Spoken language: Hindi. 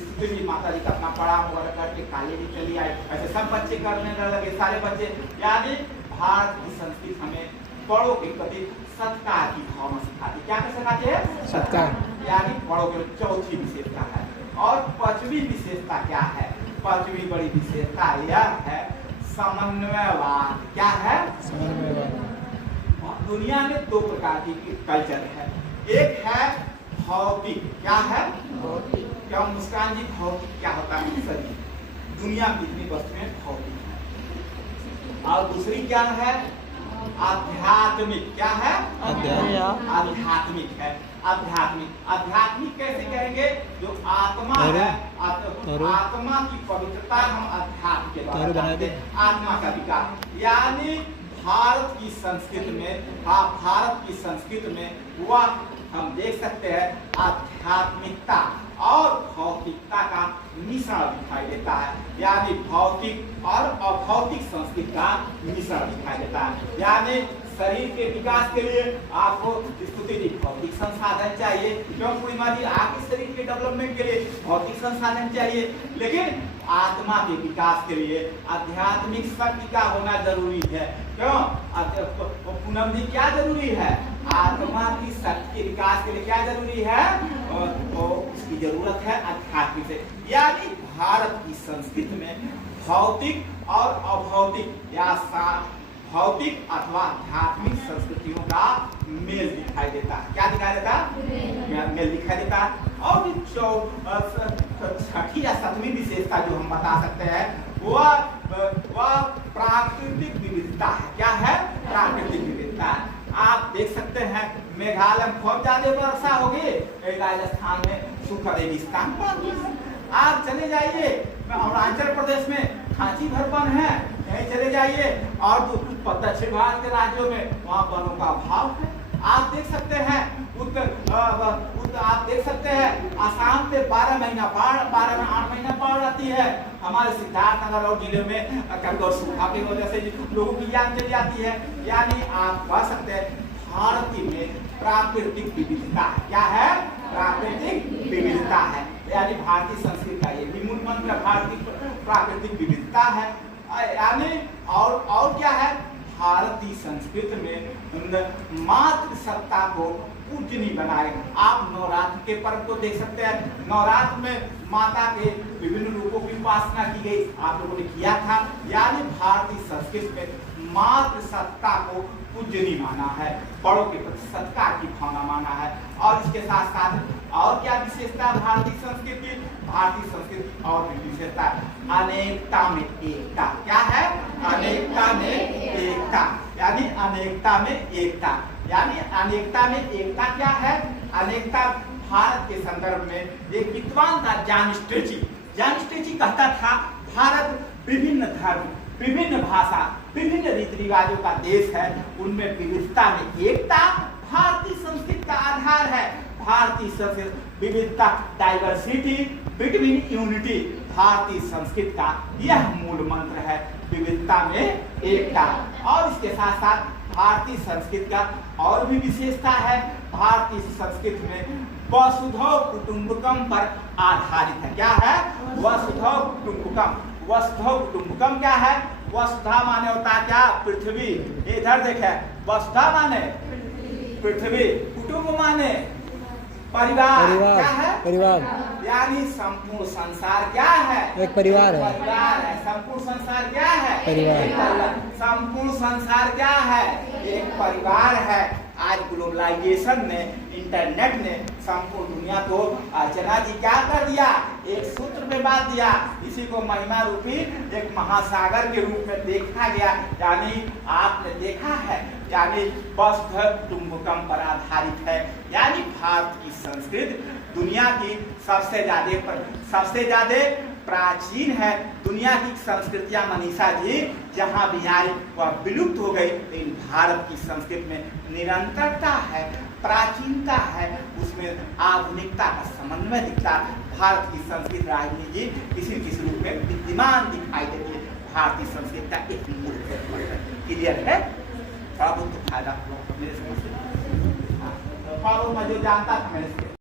स्तुति भी माता जी का अपना प्रणाम वगैरह करके काली भी चली आई, ऐसे सब बच्चे करने लगे, सारे बच्चे। यानी भारत की संस्कृति हमें बड़ों के प्रति सत्कार की भावना सिखाती। क्या सिखाती है? सत्कार। यानी बड़ों की चौथी विशेषता है। और पांचवी विशेषता क्या है? पांचवी बड़ी विशेषता यह है समन्वयवाद। क्या है? समन्वयवाद। दुनिया में दो प्रकार की कल्चर है। एक है भौतिक। क्या है? भौतिक। क्या मुस्कान जी, भौतिक क्या होता है? शरीर, दुनिया की जितनी वस्तुएं भौतिक है। और दूसरी क्या है? आध्यात्मिक। क्या है? आध्यात्मिक है। आध्यात्मिक कैसे कहेंगे? जो आत्मा है, आत्मा की पवित्रता हम अध्यात्म के द्वारा जानते हैं, आत्मा का विकास। यानी भारत की संस्कृति में, भारत की संस्कृति में वह हम देख सकते हैं आध्यात्मिकता और भौतिकता का मिश्रण दिखाई देता है। यानी भौतिक और अभौतिक संस्कृति का मिश्रण दिखाई देता है। यानी शरीर के विकास के लिए आपको स्तुति दी भौतिक संसाधन चाहिए, क्यों पूर्णिमा जी? आपके शरीर के डेवलपमेंट के लिए भौतिक संसाधन चाहिए, लेकिन आत्मा के विकास के लिए आध्यात्मिक शक्ति का होना जरूरी है। क्यों? पूनम जी, क्या जरूरी है? आत्मा की शक्ति के विकास के लिए क्या जरूरी है? तो उसकी जरूरत है आध्यात्मिक से। यानी भारत की संस्कृति में भौतिक और अभौतिक या भौतिक अथवा आध्यात्मिक संस्कृतियों का मेल दिखाई देता है। क्या दिखाई देता है? मेल दिखाई देता है। और छठी या सातवीं विशेषता जो हम बता सकते हैं वह प्राकृतिक विविधता है। क्या है? प्राकृतिक विविधता है। आप देख सकते हैं मेघालय में बहुत ज्यादा वर्षा होगी, राजस्थान में सूखा रेगिस्तान पर। आप चले जाइए अरुणाचल प्रदेश में खांची भरपन है, यहीं चले जाइए, और दक्षिण भारत के राज्यों में वहाँ वनों का अभाव है। आप देख सकते हैं आप देख सकते हैं आसाम में 12 महीना बाढ़, 8 महीना बाढ़ आती है। हमारे सिद्धार्थनगर और जिले में कभी सूखा की वजह से लोगों की जान चली जाती है। यानी आप कह सकते हैं भारत में प्राकृतिक विविधता है। क्या है? प्राकृतिक विविधता है। यानी भारतीय संस्कृति का ये भी मूल मंत्र भारतीय प्राकृतिक विविधता है। यानी और क्या है? भारतीय संस्कृति में मातृ सत्ता को पूजनीय बनाए। आप नवरात्र के पर्व को देख सकते हैं। नवरात्र में माता के विभिन्न रूपों की उपासना की गई, आप लोगों ने किया था। यानी भारतीय संस्कृति में मातृ सत्ता को पूजनीय माना है, बड़ों के प्रति सत्कार की भावना माना है। और इसके साथ साथ और क्या विशेषता भारतीय संस्कृति? भारतीय संस्कृति और भी विशेषता अनेकता में एकता। क्या है? अनेकता में एकता। यानी अनेकता में एकता। यानी अनेकता में एकता क्या है? अनेकता भारत के संदर्भ में एक विद्वान था जॉन स्ट्रेची कहता था भारत विभिन्न धर्म, विभिन्न भाषा, विभिन्न रीति रिवाजों का देश है, उनमें विविधता में एकता भारतीय संस्कृति का आधार है। भारतीय संस्कृति विविधता, डाइवर्सिटी बिटवीन यूनिटी, भारतीय संस्कृति का यह मूल मंत्र है, विविधता में एकता। और इसके साथ साथ भारतीय संस्कृति का और भी विशेषता है। भारतीय संस्कृति में वसुधैव कुटुंबकम पर आधारित है। क्या है? वसुधैव कुटुंबकम। वसुधैव कुटुंबकम क्या है? वसुधा माने होता है क्या? पृथ्वी। इधर देखे, वसुधा माने पृथ्वी, कुटुंब माने परिवार। क्या है? परिवार। यानी संपूर्ण संसार क्या है? एक परिवार है। परिवार है। संपूर्ण संसार क्या है? परिवार। संपूर्ण संसार क्या है? एक परिवार है। आज ग्लोबलाइजेशन ने, इंटरनेट ने संपूर्ण दुनिया को अर्चना जी क्या कर दिया? एक सूत्र में बांध दिया। इसी को महिमा रूपी एक महासागर के रूप में देखा गया। यानी आपने देखा है, यानी वसुधैव कुटुंबकम पर आधारित है। यानी भारत की संस्कृति दुनिया की सबसे ज्यादा प्राचीन है। दुनिया की संस्कृतियां मनीषा जी जहां भी आई वह विलुप्त हो गई, लेकिन भारत की संस्कृति में निरंतरता है, प्राचीनता है, उसमें आधुनिकता का समन्वय दिखता है। भारत की संस्कृति राजनीति जी किसी रूप में विद्यमान दिखाई देती है। भारतीय संस्कृति का एक मूल क्लियर है। थोड़ा बहुत फायदा मेरे समझ से, जो जानता था मेरे से